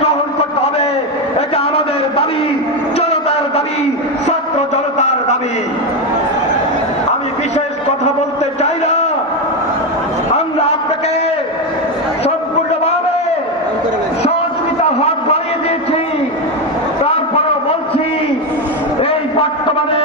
গ্রহণ করতে হবে। এটা আমাদের দাবি, জনতার দাবি, ছাত্র জনতার দাবি। আমি বিশেষ কথা বলতে চাই না। আমরা আপনাকে সম্পূর্ণভাবে সহযোগিতা হাত বাড়িয়ে দিয়েছি। তারপরে বলছি, এই বর্তমানে